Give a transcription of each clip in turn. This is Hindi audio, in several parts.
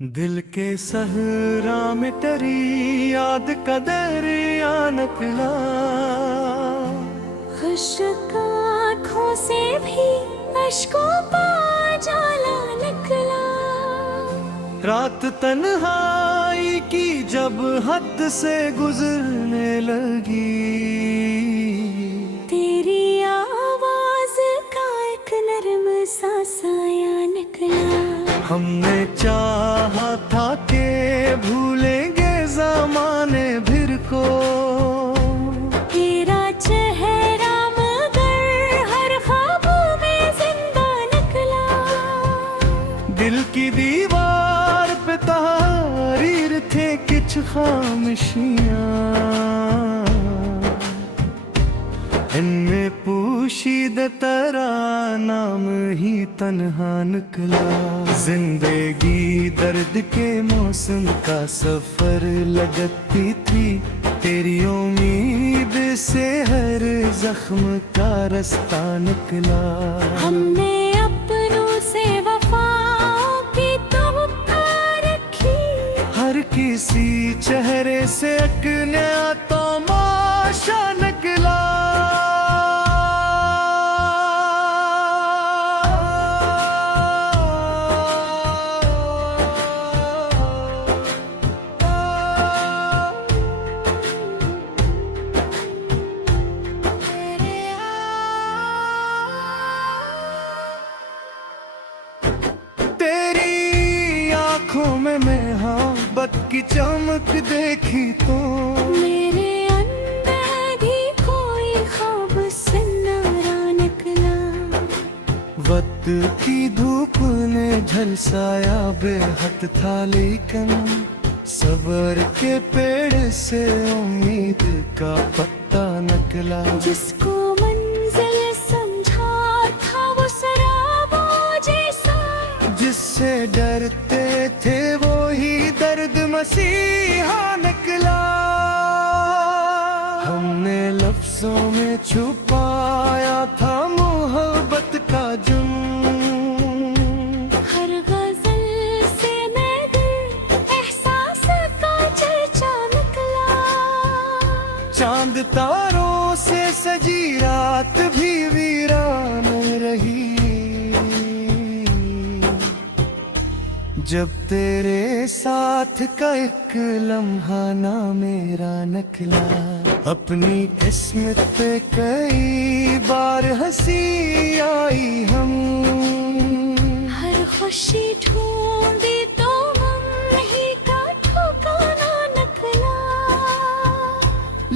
दिल के सहरा में तेरी याद का दरिया निकला, खुशक आँखों से भी अश्कों का जाला निकला। रात तन्हाई की जब हद से गुजरने लगी, तेरी आवाज का एक नरम सा साया निकला। हमने चाहा था कि भूलेंगे ज़माने भर को, तेरा चेहरा मगर हर ख्वाबों में जिंदा निकला। दिल की दीवार पे तहरीर थे कुछ खामोशियाँ, इनमें पोशीदा तेरा नाम ही तन्हा निकला। जिंदगी दर्द के मौसम का सफर लगती थी, तेरी उम्मीद से हर जख्म का रास्ता निकला। हमने अपनों से वफाओं की तोहफा रखी, हर किसी चेहरे से एक नया तमाशा निकला। तेरी आंखों में मैं मोहब्बत की चमक देखी तो मेरे अंदर भी कोई ख्वाब सुनहरा निकला। वक्त की धूप ने झलसाया बेहद था, लेकिन सबर के पेड़ से उम्मीद का पत्ता निकला। जिसको मंजिल समझा था वो शराबों जैसा, जिससे डरते थे वो ही दर्द मसीहा निकला। हमने लफ्जों में छुपाया था मोहब्बत का जुनून, हर गजल से मैं दिल एहसास का चर्चा निकला। चांद तारों से सजी रात भी वीरान रही, जब तेरे साथ का एक लम्हा ना मेरा निकला। अपनी किस्मत पे कई बार हंसी आई, हम हर खुशी ढूंढी तो मन ही का ठिकाना निकला।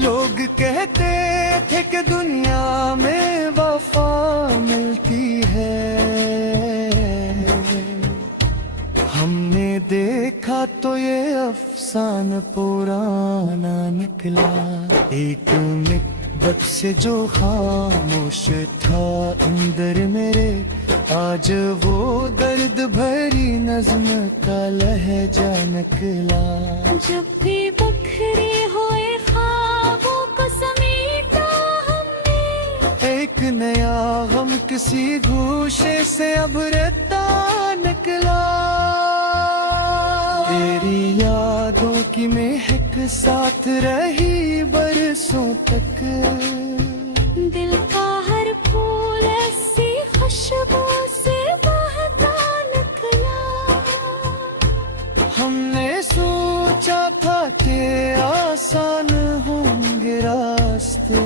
लोग कहते थे कि दुनिया में वफा मिलती है, हमने देखा तो ये अफसाना पुराना निकला। एक मित से जो खामोश था अंदर मेरे, आज वो दर्द भरी नज़्म का लहजा निकला। जब भी बखरे हुए ख्वाबों को समेटा हमने, एक नया गम किसी गूशे से अब रहता निकला। तेरी यादों की महक साथ रही बरसों तक, दिल का हर फूल ऐसी खुशबू से बहता निकला। हमने सोचा था कि आसान होंगे रास्ते,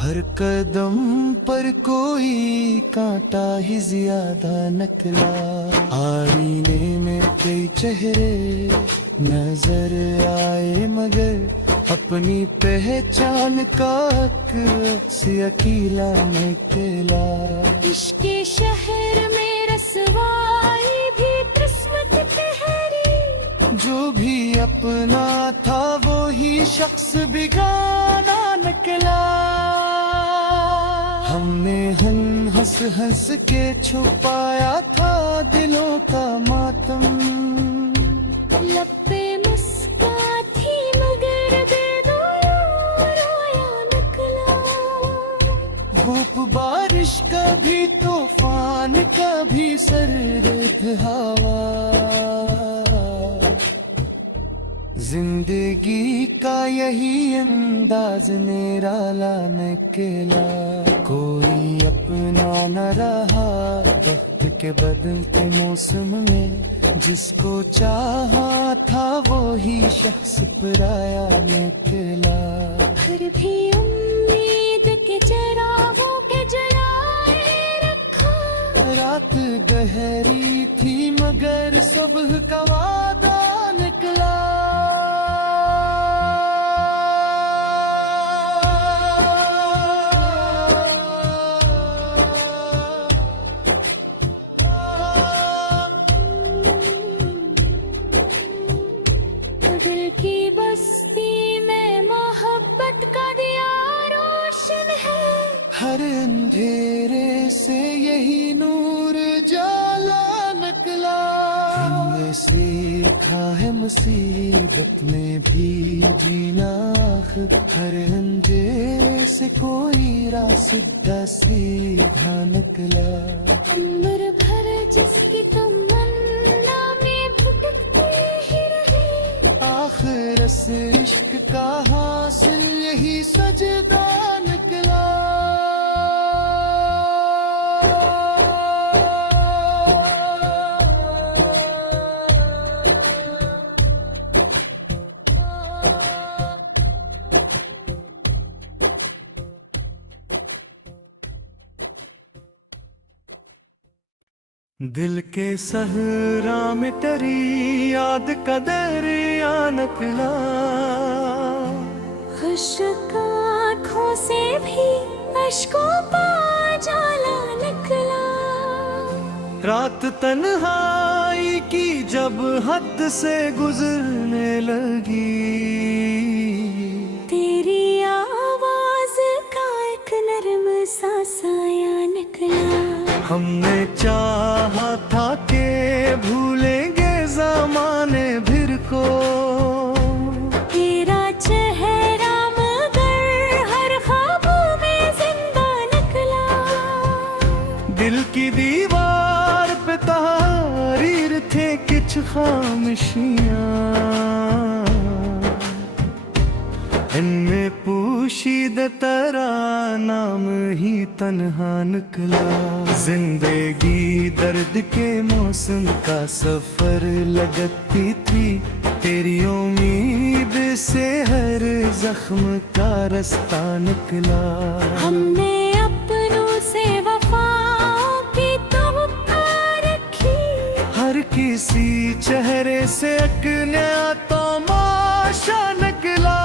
हर कदम पर कोई कांटा ही ज्यादा निकला। आईने में कई चेहरे नजर आए, मगर अपनी पहचान का से अकेला निकला। इश्क के शहर में रसवाई भी किस्मत ठहरी, जो भी अपना था वो ही शख्स बिगाना निकला। हमने हंस हंस के छुपाया था दिलों का मातम, लब पे मुस्कान थी मगर बेदोया रोया निकला। धूप बारिश कभी तूफान कभी सर्दी, गिर्द हवा। जिंदगी का यही अंदाज निराला निकला। कोई अपना न रहा वक्त के बदलते मौसम में। जिसको चाहा था वो ही शख्स पराया निकला। फिर भी उम्मीद के चिरागों के जलाए रखा। रात गहरी थी मगर सुबह का वादा निकला। दिल की बस्ती में मोहब्बत का दिया रोशन है। हर अंधेरे से यही नूर जाला निकला। हमने सीखा है मुसीबत में भी जीना। हर अंधेरे से कोई रास्ता सीधा निकला। उम्र भर जिसकी तमन्ना में भटकते ही रहे। आखिर से इश्क का हासिल यही सजदा निकला। दिल के सहरा में तेरी याद का दरिया निकला। खुश्क आँखों से भी अश्कों का जाला निकला। रात तन्हाई की जब हद से गुजरने लगी। तेरी आवाज का एक नरम सा साया निकला। हमने चाहा था कि भूलेंगे ज़माने भर को। तेरा चेहरा मगर हर ख्वाबों में जिंदा निकला। दिल की दीवार पे तहरीर थे कुछ खामोशियाँ। इनमें पोशीदा तेरा नाम ही तन्हा निकला। जिंदगी दर्द के मौसम का सफर लगती थी। तेरी उम्मीद से हर जख्म का रास्ता निकला। हमने अपनों से वफाओं की तवक्को रखी। हर किसी चेहरे से एक नया तमाशा निकला।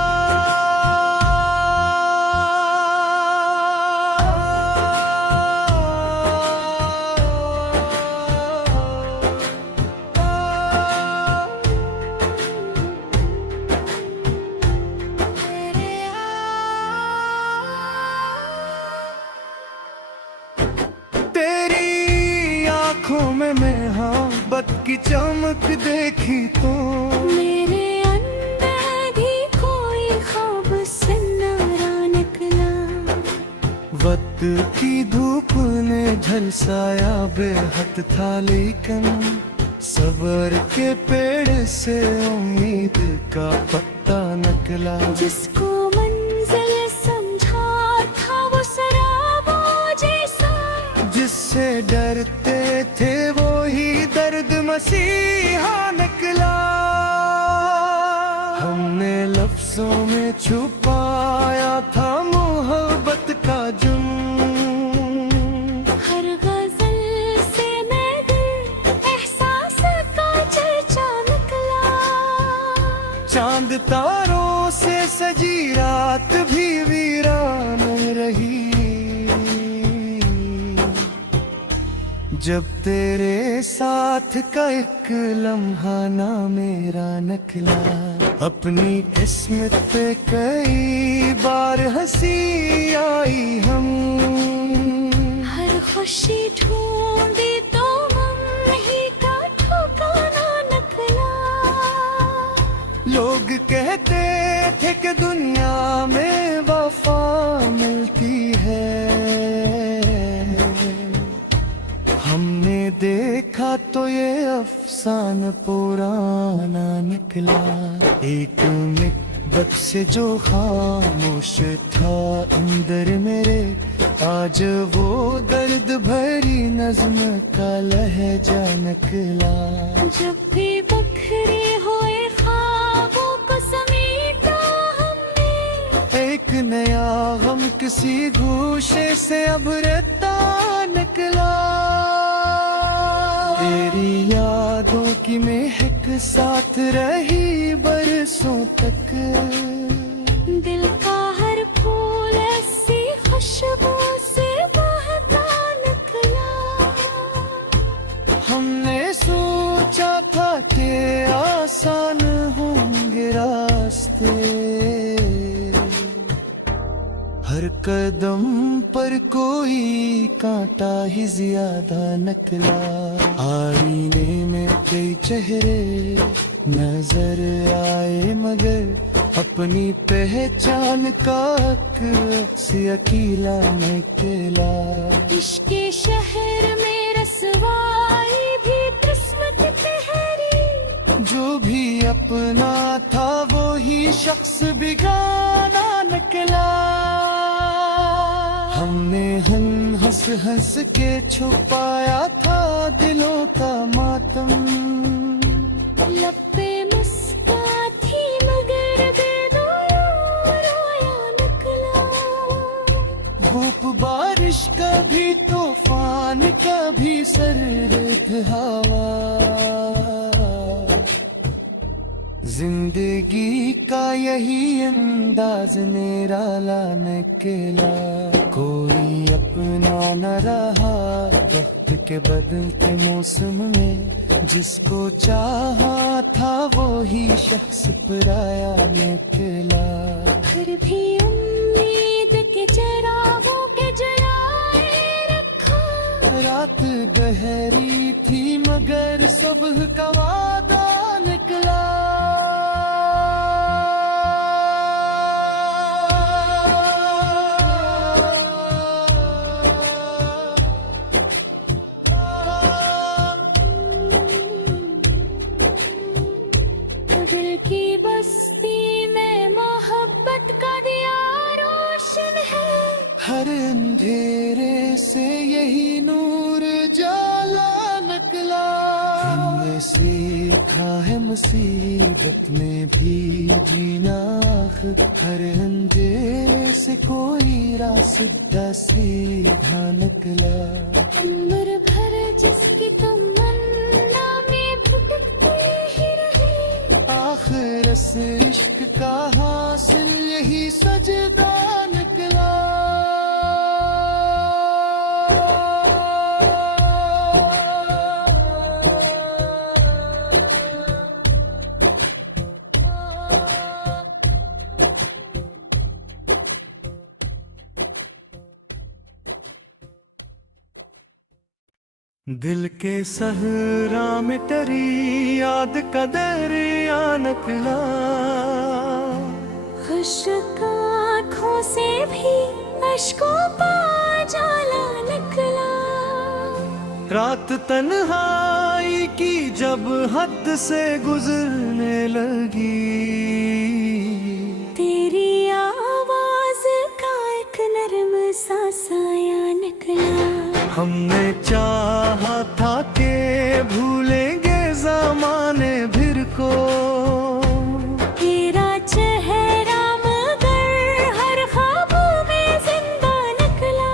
में मोहब्बत की चमक देखी तो मेरे अंदर भी कोई ख्वाब सन्नारा निकला। वक्त की धूप ने झलसाया बेहद था लेकिन सबर के पेड़ से उम्मीद का पत्ता निकला। जिसको मंजिल समझा था वो शराबों जैसा। जिससे डरते थे वो ही दर्द मसीहा निकला। हमने लफ्जों में छुपाया था मोहब्बत का जुनून। हर गजल से मैं दिल एहसास का चर्चा निकला। चांद तारों से सजी रात भी वीरान रही। जब तेरे साथ का एक लम्हा ना मेरा निकला। अपनी किस्मत पे कई बार हंसी आई हम। हर खुशी ढूंढी तो गम ही का ठिकाना निकला। लोग कहते थे कि दुनिया में वफा मिलती है। हमने देखा तो ये अफसाना पुराना निकला। एक मित से जो खामोश था अंदर मेरे, आज वो दर्द भरी नज़्म का लहजा निकला। जब भी बखरे हुए ख्वाबों को समेटा हमने, एक नया गम किसी गूशे से अब रहता निकला। तेरी यादों की महक साथ रही बरसों तक, दिल का हर फूल ऐसी खुशबू से बहता निकला। हमने सोचा था कि आसान होंगे रास्ते, हर कदम पर कोई कांटा ही ज्यादा निकला। आईने में कई चेहरे नजर आए मगर अपनी पहचान का से अकेला निकला। इश्क के शहर में रसवाई भी किस्मत ठहरी, जो भी अपना था वो ही शख्स बेगाना निकला। हमने हंस हंस के छुपाया था दिलों का मातम, लब पे मुस्कान थी मगर दिल रोया निकला। धूप बारिश कभी तूफान कभी सर्द हवा, जिंदगी का यही अंदाज निराला निकला। कोई अपना न रहा वक्त के बदलते मौसम में, जिसको चाहा था वो ही शख्स पराया निकला। फिर भी उम्मीद के चिरागों के जलाए रखा, रात गहरी थी मगर सुबह का वादा निकला। दिल की बस्ती में मोहब्बत का दिया रोशन है, हर अंधेरे से यही नूर जाला निकला। हमने सीखा है मुसीबत में भी जीना, हर अंधेरे से कोई रास्ता सीधा निकला। उम्र भर जिसकी तमन्ना में भटकते ही रहे, आखिर से इश्क का हासिल यही सजदा निकला। दिल के सहरा में तेरी याद का दरिया निकला। खुश्क आँखों से भी अश्कों का जाला निकला। रात तन्हाई की जब हद से गुजरने लगी, तेरी आवाज का एक नरम सा साया निकला। हमने चाहा था कि भूलेंगे ज़माने भर को, तेरा चेहरा मगर हर ख्वाबों में जिंदा निकला।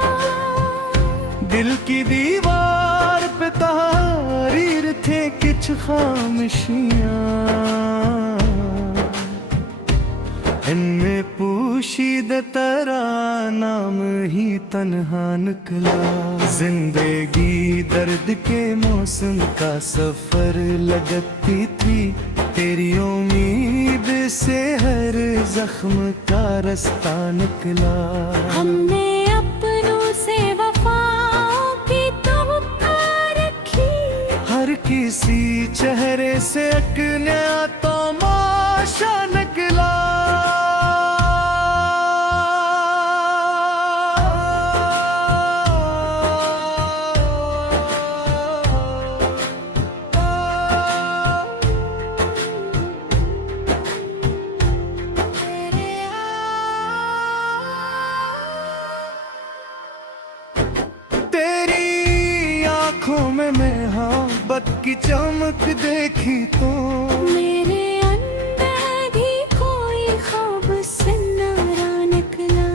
दिल की दीवार पे तहरीर थे कुछ खामोशियाँ, इनमें पोशीदा तेरा नाम ही तन्हा निकला। जिंदगी दर्द के मौसम का सफर लगती थी, तेरी उम्मीद से हर जख्म का रास्ता निकला। हमने अपनों से वफाओं की तवक्को रखी, हर किसी चेहरे से एक नया तमाशा निकला। मोहब्बत की चमक देखी तो मेरे अंदर भी कोई ख्वाब सन्नारा निकला।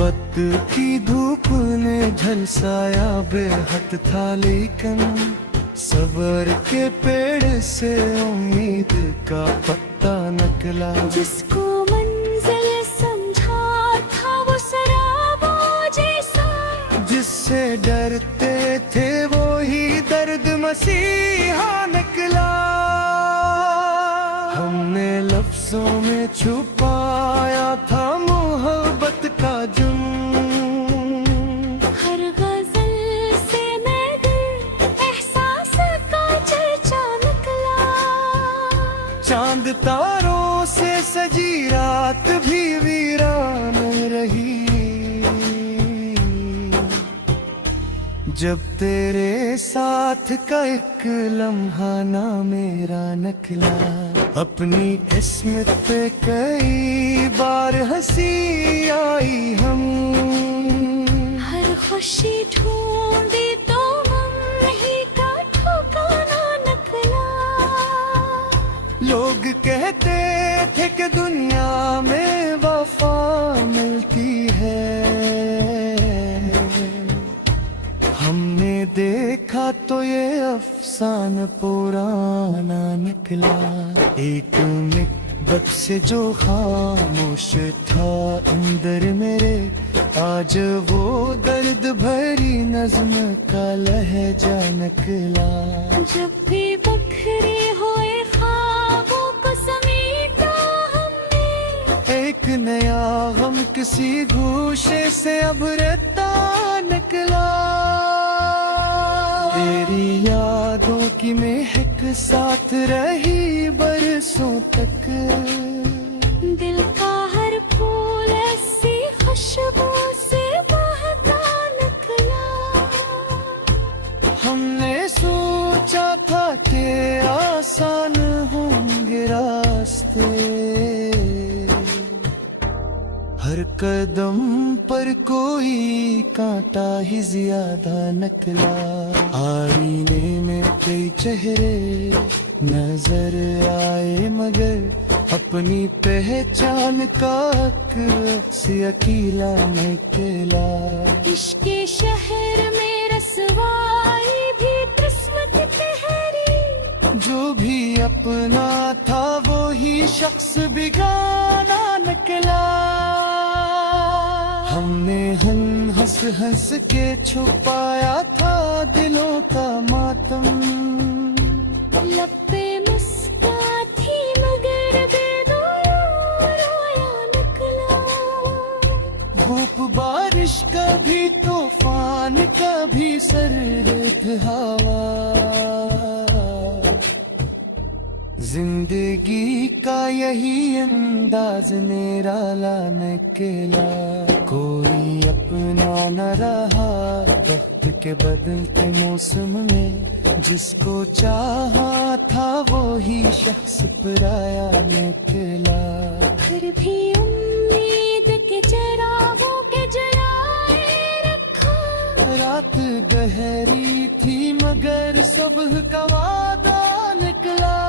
वक्त की धूप ने झलसाया बेहद था, लेकिन सबर के पेड़ से उम्मीद का पत्ता निकला। जिसको मंजिल समझा था वो शराबों जैसा, जिससे डरते थे वो ही दर्द मसीहा निकला। हमने लफ्जों में छुपाया था मोहब्बत का जुनून, हर गजल से नगर एहसास का चर्चा निकला। चांद तारों से सजी रात भी वीरान रही, जब तेरे साथ का एक लम्हा ना मेरा निकला। अपनी किस्मत पे कई बार हंसी आई हम, हर खुशी ढूंढी तो गम ही का ठिकाना निकला। लोग कहते थे कि दुनिया में वफा मिलती है, हमने देखा तो ये अफसाना पुराना निकला। एक मित से जो खामोश था अंदर मेरे, आज वो दर्द भरी नज्म का लहजा निकला। जब भी बखरे हुए ख्वाबों को समेटा हमने, एक नया गम किसी गूशे से अब रहता निकला। तेरी यादों की महक साथ रही बरसों तक, दिल का हर फूल ऐसी खुशबू से बहता निकला। हमने सोचा था कि आसान होंगे रास्ते, हर कदम पर कोई कांटा ही ज्यादा निकला। आईने में कई चेहरे नजर आए, मगर अपनी पहचान का अक्स अकेला निकला। इश्क के शहर में रसवाई भी किस्मत ठहरी, जो भी अपना था वो ही शख्स बिगाना निकला। हमने हंस हंस के छुपाया था दिलों का मातम, लब पे मुस्कान थी मगर बेदोया रोया निकला। धूप बारिश कभी तूफान कभी सर्द हवा, जिंदगी का यही अंदाज निराला निकला। कोई अपना न रहा वक्त के बदलते मौसम में, जिसको चाहा था वो ही शख्स पराया निकला। फिर भी उम्मीद के चिरागों के जलाए रखा, रात गहरी थी मगर सुबह का वादा निकला।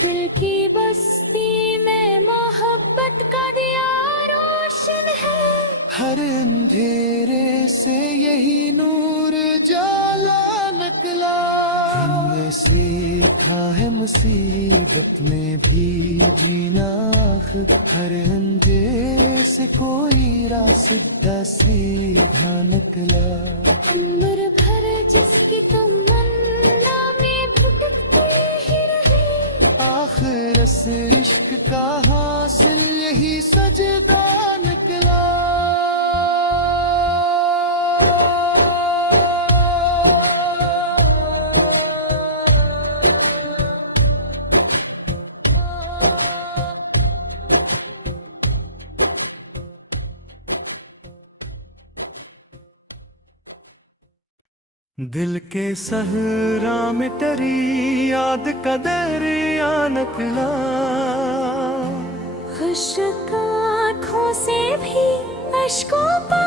दिल की बस्ती में मोहब्बत का दिया रोशन है, हर अंधेरे से यही नूर जाला निकला। हमने सीखा है मुसीबत में भी जीना, हर अंधेरे से कोई रास्ता सीधा निकला। उम्र भर जिसकी तमन्ना में भटकते ही रहे, आखिर से इश्क का हासिल यही सजदा निकला। दिल के सहरा में तेरी याद का दरिया निकला, खुशक आँखों से भी अश्कों का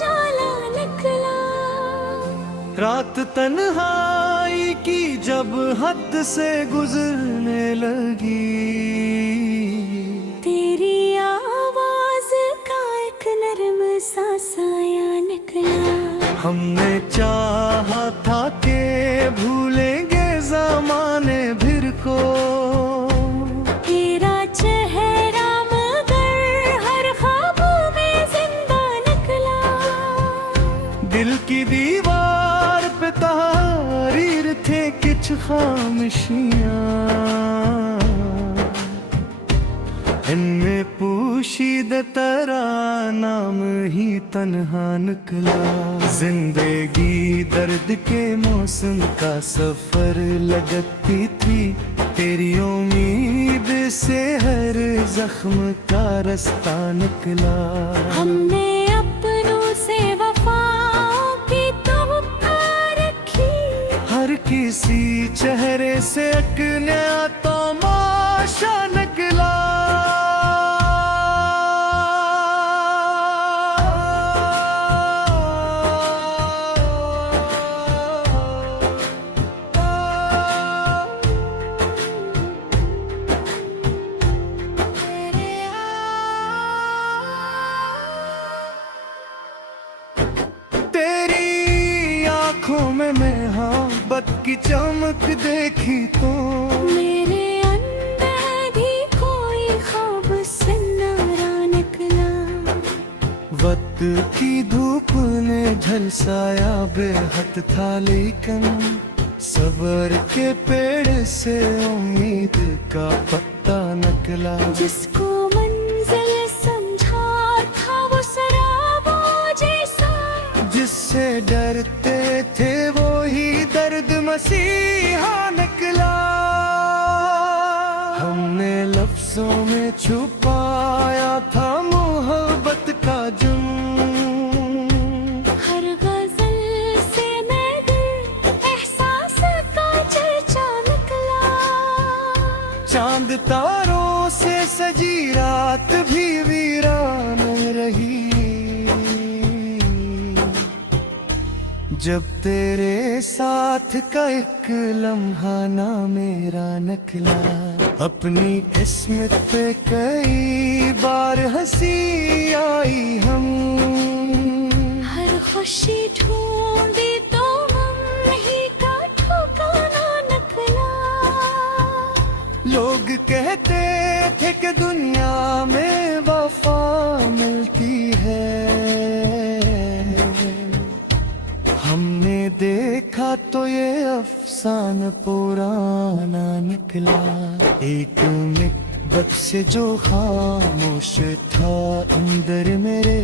जाला निकला। रात तन्हाई की जब हद से गुजरने लगी, तेरी आवाज का एक नरम सा साया निकला। हमने चाहा था कि भूलेंगे ज़माने भर को, तेरा चेहरा मगर हर ख्वाबों में जिंदा निकला। दिल की दीवार पे तहरीर थे कुछ खामोशियाँ, इनमें पोशीदा तेरा नाम ही तन्हा निकला। जिंदगी दर्द के मौसम का सफर लगती थी, तेरी उम्मीद से हर जख्म का रास्ता निकला। हमने अपनों से वफाओं की तवक्को रखी, हर किसी चेहरे से एक नया तमाशा निकला। तेरी आंखों में मोहब्बत की चमक देखी तो मेरे अंदर भी कोई ख्वाब सुनहरा निकला। वक्त की धूप ने झलसाया बेहद था, लेकिन सबर के पेड़ से उम्मीद का पत्ता निकला। जिसको मंजिल समझा था वो शराबों जैसा, जिससे डरते थे वो ही दर्द मसीहा निकला। हमने लफ्जों में छुपाया था मोहब्बत का जुनून, हर गजल से मगर एहसास का चर्चा निकला। चांद तारों से सजी रात भी वीरान रही, जब तेरे साथ का एक लम्हा ना मेरा निकला। अपनी किस्मत पे कई बार हंसी आई हम, हर खुशी ढूंढी तो हम ही का ठिकाना निकला। लोग कहते थे कि दुनिया में वफा मिलती है, हमने देखा तो ये अफसाना पुराना निकला। एक मित से जो खामोश था अंदर मेरे,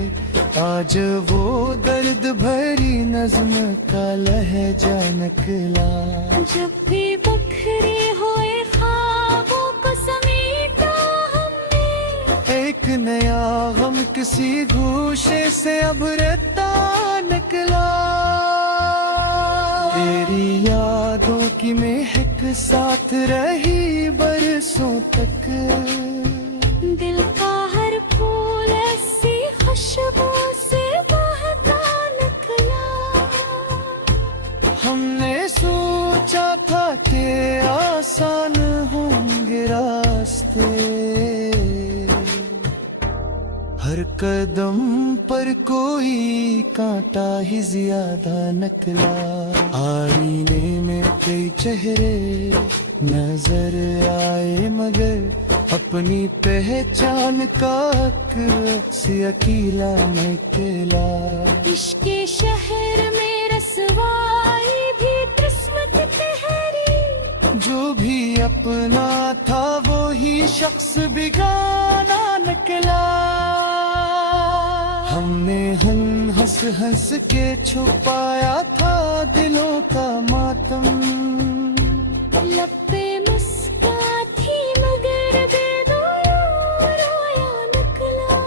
आज वो दर्द भरी नज्म का लहजा निकला। जब भी बखरे हुए ख्वाबों को समेटा हमने, एक नया गम किसी गूशे से अब रहता निकला। तेरी यादों की महक साथ रही बरसों तक, दिल का हर फूल ऐसी खुशबू से बहता निकला। हमने सोचा था कि आसान होंगे रास्ते, हर कदम पर कोई कांटा ही ज्यादा निकला। आईने में कई चेहरे नजर आए, मगर अपनी पहचान का से अकेला निकला। इश्क के शहर में रसवाई भी किस्मत ठहरी, जो भी अपना था वो ही शख्स बिगाना निकला। हमने हंस हंस के छुपाया था दिलों का मातम, लब पे मुस्कान थी मगर दिल रोया निकला।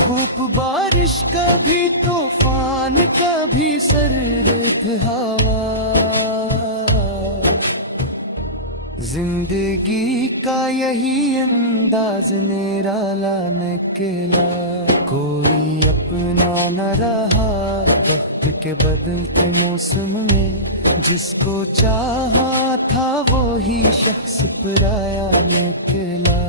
धूप बारिश कभी तूफान कभी सर्द जिंदगी का यही अंदाज निराला निकला, कोई अपना न रहा वक्त के बदलते मौसम में, जिसको चाहा था वो ही शख्स पराया निकला।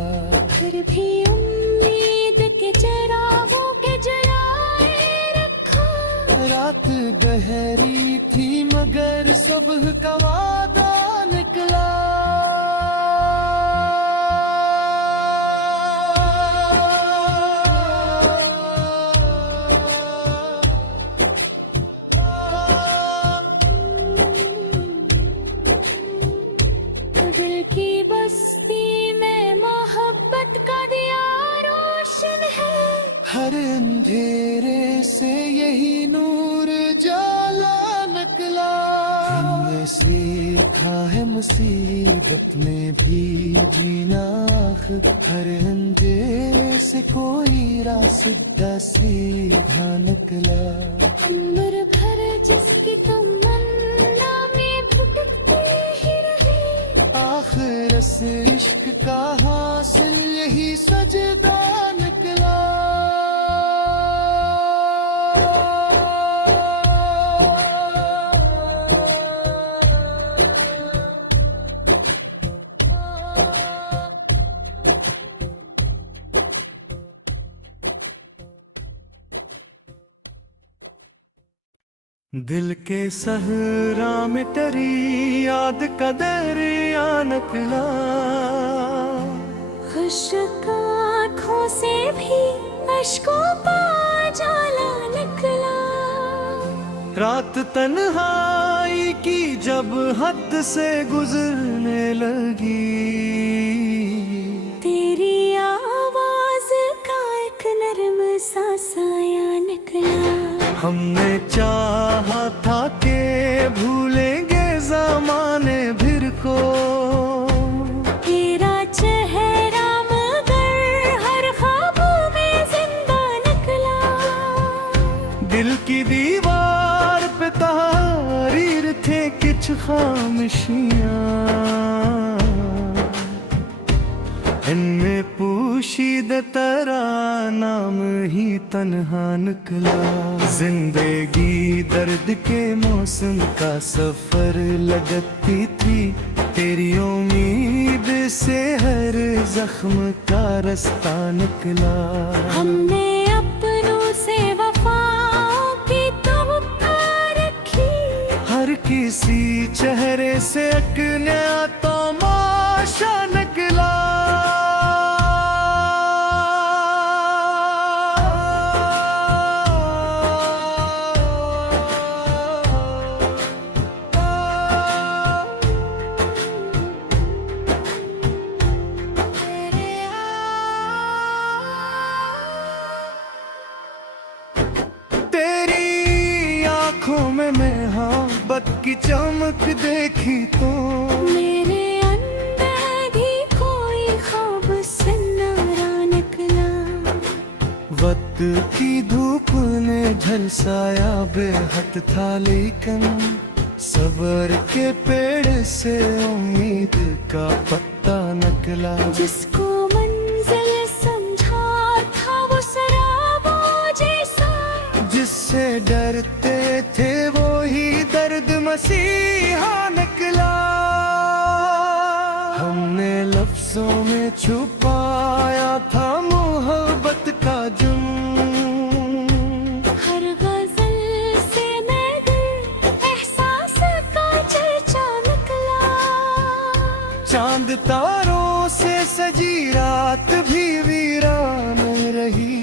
फिर भी उम्मीद के चिरागों के जलाए रखा, रात गहरी थी मगर सुबह का वादा निकला। दिल की बस्ती में मोहब्बत का दिया रोशन है, हर अंधेरे से यही नूर जाला निकला। हमने सीखा है मुसीबत में भी जीना, हर अंधेरे से कोई रास्ता सीधा निकला। उम्र भर जिसकी तमन्ना में भटकते ही रहे, आखिर से इश्क का हासिल यही सजदा निकला। दिल के सहरा में तेरी याद का दरिया निकला, खुशक आँखों से भी अश्कों का जाला निकला। रात तन्हाई की जब हद से गुजरने लगी, तेरी आवाज का एक नरम सा साया निकला। हमने चाहा था कि भूलेंगे ज़माने भर को, तेरा चेहरा मगर हर ख्वाबों में जिंदा निकला। दिल की दीवार पे तहरीर थे कुछ खामोशियाँ, इनमें पोशीदा तेरा नाम ही तन्हा निकला। जिंदगी दर्द के मौसम का सफर लगती थी, तेरी उम्मीद से हर जख्म का रास्ता निकला। हमने अपनों से वफाओं की तवक्को रखी, हर किसी चेहरे से एक नया तमाशा निकला। में मोहब्बत की चमक देखी तो मेरे अंदर भी कोई ख्वाब सन्नारा निकला। वक्त की धूप ने झलसाया बेहद था, लेकिन सब्र के पेड़ से उम्मीद का पत्ता निकला। जिसको मंजिल समझा था वो सराबों जैसा, जिससे डरते थे वो ही दर्द मसीहा निकला। हमने लफ्जों में छुपाया था मोहब्बत का जुर्म, हर गजल से मगर एहसास का चर्चा निकला। चांद तारों से सजी रात भी वीरान रही,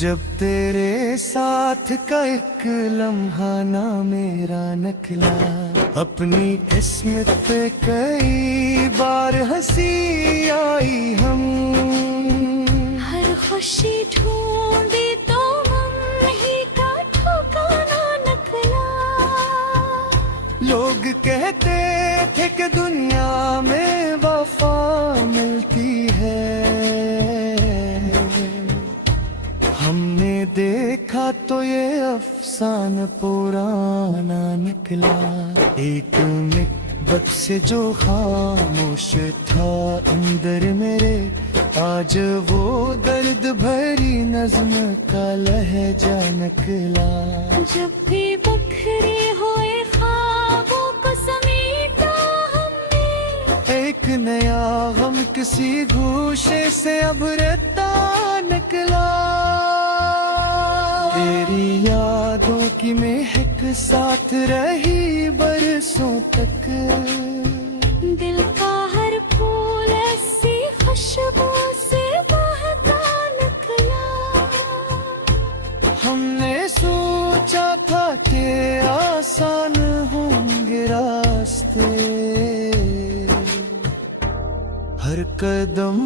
जब तेरे साथ का एक लम्हा ना मेरा निकला। अपनी किस्मत पे कई बार हंसी आई, हम हर खुशी ढूंढी तो मन ही का ठिकाना निकला। लोग कहते थे कि दुनिया में वफा मिलती है, हमने देखा तो ये अफसाना पुराना निकला। एक मित से जो खामोश था अंदर मेरे, आज वो दर्द भरी नज्म का लहजा निकला। जब भी बखरे हुए ख्वाबों को समेटा हमने, एक नया गम किसी गूशे से अब रहता निकला। तेरी यादों की महक साथ रही बरसों तक, दिल का हर फूल ऐसी खुशबू से महका निकला। हमने सोचा था कि आसान होंगे रास्ते, हर कदम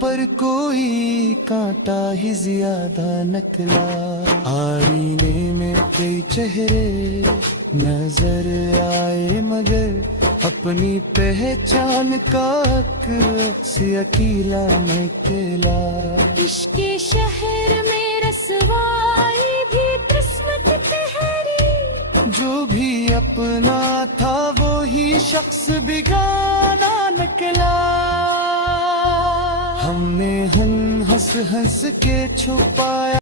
पर कोई कांटा ही ज्यादा निकला। आईने में कई चेहरे नजर आए मगर अपनी पहचान का अक्स अकेला निकला। इश्क के शहर में रसवाई भी किस्मत ठहरी, जो भी अपना था वो ही शख्स बिगाना निकला। हमने हंस हंस के छुपाया